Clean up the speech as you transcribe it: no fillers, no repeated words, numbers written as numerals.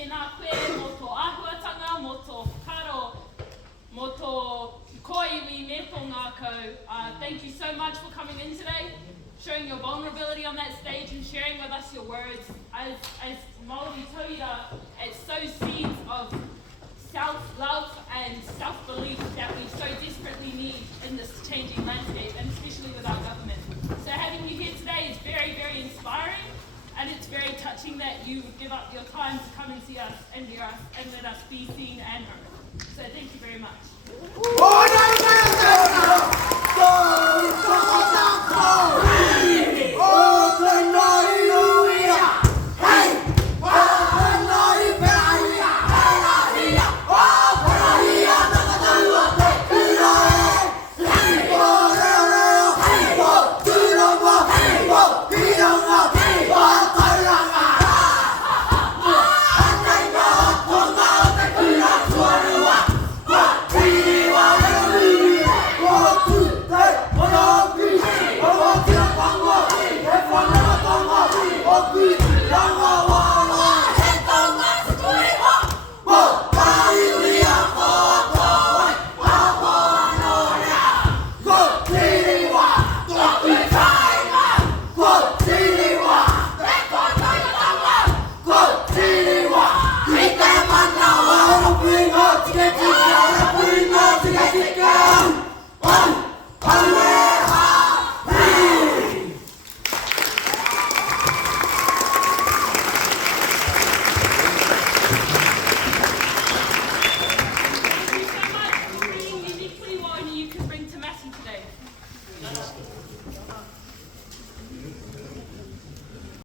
tēnā koe, mō tō āhuatanga, mō tō whakaro, mō tō koiwi me tō ngākau. Thank you so much for coming in today, showing your vulnerability on that stage and sharing with us your words. As Māori tauira, it sows seeds of self-love and self-belief that we so desperately need in this changing landscape, and especially with our government. So having you here today is very, very inspiring, and it's very touching that you would give up your time to come and see us and hear us and let us be seen and heard. So thank you very much.